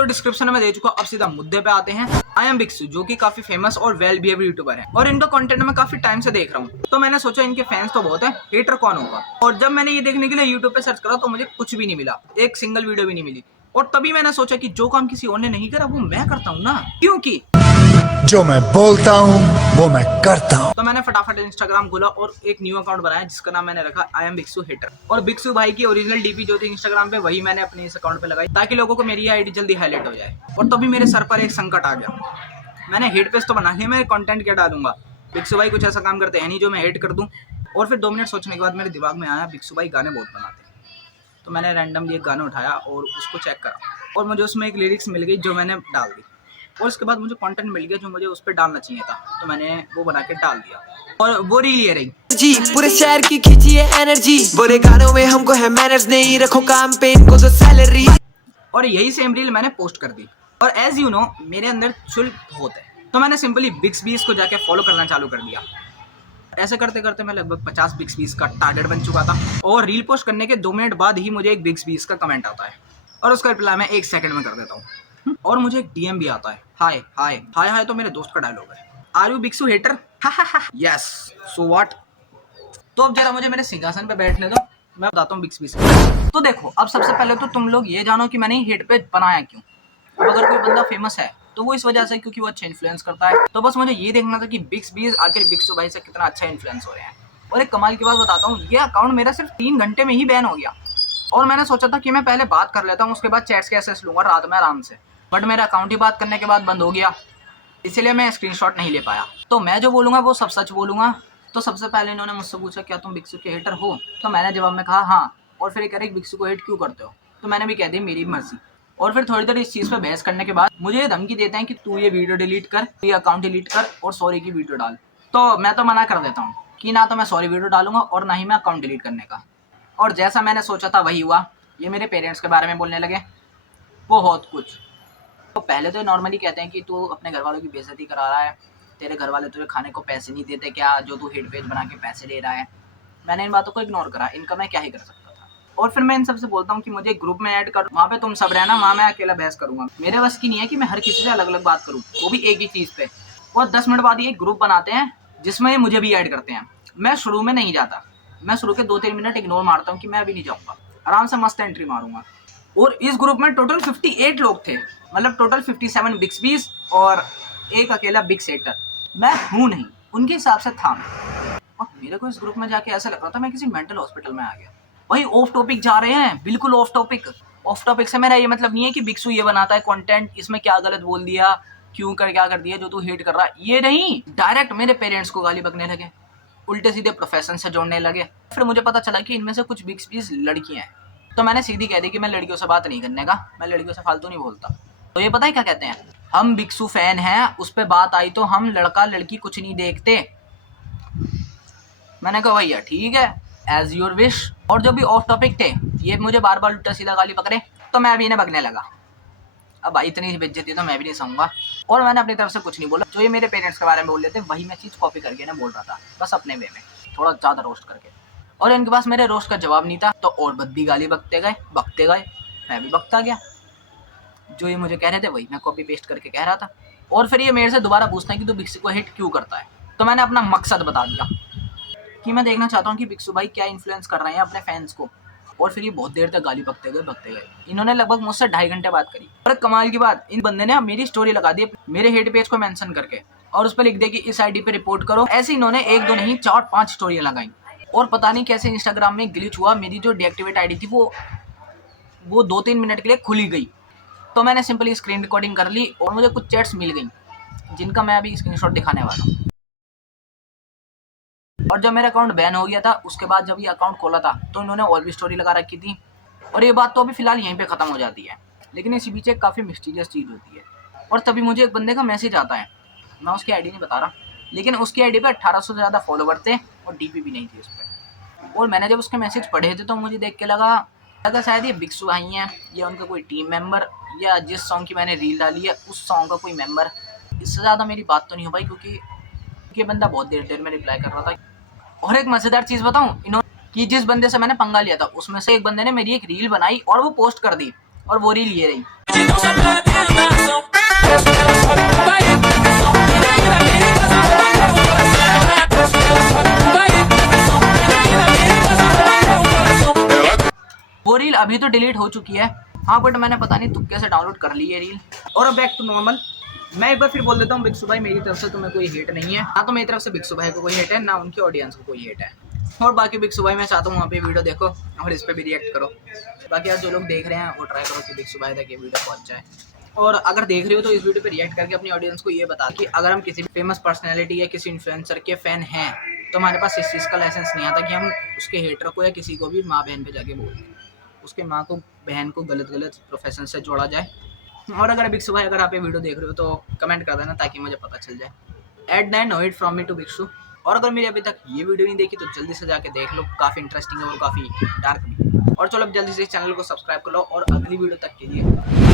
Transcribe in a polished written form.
तो डिस्क्रिप्शन में दे चुका, अब सीधा मुद्दे पे आते हैं। आई एम बिक्सू, जो कि काफी फेमस और वेल बिहेव यूट्यूबर है और इनका कंटेंट मैं काफी टाइम से देख रहा हूँ। तो मैंने सोचा इनके फैंस तो बहुत है, हेटर कौन होगा। और जब मैंने ये देखने के लिए यूट्यूब पे सर्च करा तो मुझे कुछ भी नहीं मिला, एक सिंगल वीडियो भी नहीं मिली। और तभी मैंने सोचा कि जो काम किसी और ने नहीं करा वो मैं करता हूँ ना, क्योंकि जो मैं बोलता हूँ वो मैं करता हूँ। तो मैंने फटाफट इंस्टाग्राम खोला और एक न्यू अकाउंट बनाया जिसका नाम मैंने रखा आई एम बिक्सू हेटर। और बिक्सू भाई की ओरिजिनल डीपी जो थी इंस्टाग्राम पे वही मैंने अपने इस अकाउंट पे लगाई ताकि लोगों को मेरी आईडी जल्दी हाईलाइट हो जाए। और तभी मेरे सर पर एक संकट आ गया। मैंने हेट पेज तो बना लिया, मैं कंटेंट क्या डालूंगा। बिक्सू भाई कुछ ऐसा काम करते हैं नहीं जो मैं हेट कर दूं। और फिर 2 मिनट सोचने के बाद मेरे दिमाग में आया बिक्सू भाई गाने बहुत बनाते हैं। तो मैंने रैंडमली एक गाना उठाया और उसको चेक करा और मुझे उसमें एक लिरिक्स मिल गई जो मैंने डाल दी। और उसके बाद मुझे कंटेंट मिल गया जो मुझे उस पर डालना चाहिए था, तो मैंने वो बना के डाल दिया और वो रील ये रही जी। पूरे शहर की खींची है एनर्जी, बुरे गानों में हमको है मैनर्स नहीं, रखो काम पे इनको तो सैलरी। और यही सेम रील मैंने पोस्ट कर दी। और एज यू नो मेरे अंदर चुल बहुत है, तो मैंने सिंपली बिक्स बीस को जाके फॉलो करना चालू कर दिया। ऐसे करते करते मैं लगभग 50 बिक्स बीस का टारगेट बन चुका था। और रील पोस्ट करने के 2 मिनट बाद ही मुझे एक बिक्स बीस का कमेंट आता है और उसका रिप्लाई मैं 1 सेकंड में कर देता हूँ। और मुझे एक डीएम भी आता है, हाय हाय हाय हाय, तो मेरे दोस्त का डायलॉग है, are you Biksu hater, yes so what. तो अब जरा मुझे मेरे सिंहासन पे बैठने दो, मैं बताता हूँ बिक्स बीस। तो देखो, अब सबसे पहले तो तुम लोग ये जानो कि मैंने हेट पेज बनाया क्यों। अब अगर कोई बंदा फेमस है तो वो इस वजह से क्योंकि वो अच्छा इन्फ्लुएंस करता है। तो बस मुझे ये देखना था कि बिक्स बीस आखिर बिक्सू भाई से कितना अच्छा इन्फ्लुएंस हो रहे हैं। और एक कमाल की बात बताता हूँ, ये अकाउंट मेरा सिर्फ 3 घंटे में ही बैन हो गया। और मैंने सोचा था कि मैं पहले बात कर लेता हूँ, उसके बाद चैट्स के एक्सेस लूंगा रात में आराम से। बट मेरा अकाउंट ही बात करने के बाद बंद हो गया, इसलिए मैं स्क्रीनशॉट नहीं ले पाया। तो मैं जो बोलूँगा वो सब सच बोलूँगा। तो सबसे पहले इन्होंने मुझसे पूछा क्या तुम बिक्सू के हेटर हो, तो मैंने जवाब में कहा हाँ। और फिर ये कह रहे बिक्सू को हेट क्यों करते हो, तो मैंने भी कह दी मेरी मर्जी। और फिर थोड़ी देर इस चीज़ पे बहस करने के बाद मुझे ये धमकी देते हैं कि तू ये वीडियो डिलीट कर, ये अकाउंट डिलीट कर और सॉरी की वीडियो डाल। तो मैं तो मना कर देता हूँ कि ना तो मैं सॉरी वीडियो डालूंगा और ना ही मैं अकाउंट डिलीट करने का। और जैसा मैंने सोचा था वही हुआ, ये मेरे पेरेंट्स के बारे में बोलने लगे बहुत कुछ। तो पहले तो नॉर्मली कहते हैं कि तू अपने घर वालों की बेइज्जती करा रहा है, तेरे घर वाले तुझे खाने को पैसे नहीं देते क्या, जो तू हेट पेज बना के पैसे ले रहा है। मैंने इन बातों को इग्नोर करा, इनका मैं क्या ही कर सकता था। और फिर मैं इन सबसे बोलता हूँ कि मुझे ग्रुप में ऐड कर, वहाँ पे तुम सब रहना, वहाँ मैं अकेला बहस करूँगा। मेरे बस की नहीं है कि मैं हर किसी से अलग अलग बात करूँ, वो भी एक ही चीज़ पे। और 10 मिनट बाद ये ग्रुप बनाते हैं जिसमें मुझे भी ऐड करते हैं। मैं शुरू में नहीं जाता, मैं शुरू के 2-3 मिनट इग्नोर मारता हूँ कि मैं अभी नहीं जाऊँगा, आराम से मस्त एंट्री मारूंगा। और इस ग्रुप में टोटल 58 लोग थे, मतलब टोटल 57 बिक्स बीस और एक अकेला बिक्स हेटर। मैं हूँ नहीं, उनके हिसाब से था मैं। और मेरे को इस ग्रुप में जाके ऐसा लग रहा था मैं किसी मेंटल हॉस्पिटल में आ गया। भाई ऑफ टॉपिक जा रहे हैं, बिल्कुल ऑफ टॉपिक। ऑफ टॉपिक से मेरा ये मतलब नहीं है कि बिक्सू ये बनाता है कंटेंट, इसमें क्या गलत बोल दिया, क्यों कर क्या कर दिया जो तू हेट कर रहा है, ये नहीं। डायरेक्ट मेरे पेरेंट्स को गाली बकने लगे, उल्टे सीधे प्रोफेशन से जोड़ने लगे। फिर मुझे पता चला कि इनमें से कुछ बिक्स बीस लड़कियां हैं, तो मैंने सीधी कह दी कि मैं लड़कियों से बात नहीं करने का, मैं लड़कियों से फालतू नहीं बोलता। तो ये पता है क्या कहते हैं, हम बिक्सू फैन हैं, उस पर बात आई तो हम लड़का लड़की कुछ नहीं देखते। मैंने कहा भैया ठीक है, एज योर विश। और जो भी ऑफ टॉपिक थे ये मुझे बार बार उल्टा सीधा गाली पकड़े, तो मैं भी इन्हें बकने लगा। अब भाई इतनी बेइज्जती तो मैं भी नहीं सहूँगा। और मैंने अपनी तरफ से कुछ नहीं बोला, जो ये मेरे पेरेंट्स के बारे में बोल रहे थे वही मैं चीज़ कॉपी करके ना बोल रहा था, बस अपने वे में थोड़ा ज़्यादा रोस्ट करके। और इनके पास मेरे रोस्ट का जवाब नहीं था, तो और बद्दी गाली बकते गए, मैं भी बकता गया। जो ये मुझे कह रहे थे वही मैं कॉपी पेस्ट करके कह रहा था। और फिर ये मेरे से दोबारा पूछते हैं कि तू बिक्सू को हिट क्यों करता है, तो मैंने अपना मकसद बता दिया कि मैं देखना चाहता हूँ कि बिक्सू भाई क्या इन्फ्लुएंस कर रहे हैं अपने फैंस को। और फिर ये बहुत देर तक गाली बकते गए। इन्होंने लगभग मुझसे 2.5 घंटे बात करी। और कमाल की बात, इन बंदे ने मेरी स्टोरी लगा दी मेरे हेड पेज को मेंशन करके, और उस पर लिख दिया कि इस आईडी पे रिपोर्ट करो। ऐसे इन्होंने 1-2 नहीं 4-5 स्टोरियां लगाई। और पता नहीं कैसे इंस्टाग्राम में ग्लिच हुआ, मेरी जो डीएक्टिवेट आईडी थी वो 2-3 मिनट के लिए खुली गई। तो मैंने सिंपली स्क्रीन रिकॉर्डिंग कर ली और मुझे कुछ चैट्स मिल गई जिनका मैं अभी स्क्रीनशॉट दिखाने वाला हूँ। और जब मेरा अकाउंट बैन हो गया था उसके बाद जब ये अकाउंट खोला था तो इन्होंने और भी स्टोरी लगा रखी थी। और ये बात तो अभी फिलहाल यहीं पे ख़त्म हो जाती है, लेकिन इसी बीच एक काफ़ी मिस्टीरियस चीज़ होती है। और तभी मुझे एक बंदे का मैसेज आता है, मैं उसकी आईडी नहीं बता रहा, लेकिन उसकी आईडी पे 1800 से ज़्यादा फॉलोवर थे और डीपी भी नहीं थी उस पर। और मैंने जब उसके मैसेज पढ़े थे तो मुझे देख के लगा शायद ये बिक्सू भाई हैं या उनका कोई टीम मेंबर, या जिस सॉन्ग की मैंने रील डाली है उस सॉन्ग का कोई मेंबर। इससे ज़्यादा मेरी बात तो नहीं हो पाई क्योंकि ये बंदा बहुत देर में रिप्लाई कर रहा था। और एक मज़ेदार चीज़ बताऊं, इन्होंने कि जिस बंदे से मैंने पंगा लिया था उसमें से एक बंदे ने मेरी एक रील बनाई और वो पोस्ट कर दी, और वो रील ये रही। वो रील अभी तो डिलीट हो चुकी है, हाँ, बट मैंने पता नहीं तुक्के से डाउनलोड कर ली है रील। और अब बैक टू नॉर्मल। मैं एक बार फिर बोल देता हूँ, बिक्सू भाई मेरी तरफ से तुम्हें कोई हेट नहीं है, ना तो मेरी तरफ से बिक्सू भाई को कोई हेट है, ना उनकी ऑडियंस को कोई हेट है। और बाकी बिक्सू भाई मैं चाहता हूँ वहाँ पे वीडियो देखो और इस पर भी रिएक्ट करो। बाकी यार जो लोग देख रहे हैं वो ट्राई करो कि बिक्सू भाई तक ये वीडियो पहुँच जाए। और अगर देख रहे हो तो इस वीडियो पे रिएक्ट करके अपनी ऑडियंस को ये बता कि अगर हम किसी फेमस पर्सनैलिटी या किसी इन्फ्लुएंसर के फैन हैं तो हमारे पास इस चीज़ का लाइसेंस नहीं आता कि हम उसके हेटर को या किसी को भी माँ बहन पे जाके बोल दें, उसके माँ को बहन को गलत प्रोफेशन से जोड़ा जाए। और अगर बिक्सू भाई अगर आप ये वीडियो देख रहे हो तो कमेंट कर देना ताकि मुझे पता चल जाए। At then know it from me to Biksu. और अगर मेरी अभी तक ये वीडियो नहीं देखी तो जल्दी से जाके देख लो, काफ़ी इंटरेस्टिंग है और काफ़ी डार्क भी। और चलो अब जल्दी से इस चैनल को सब्सक्राइब कर लो और अगली वीडियो तक के लिए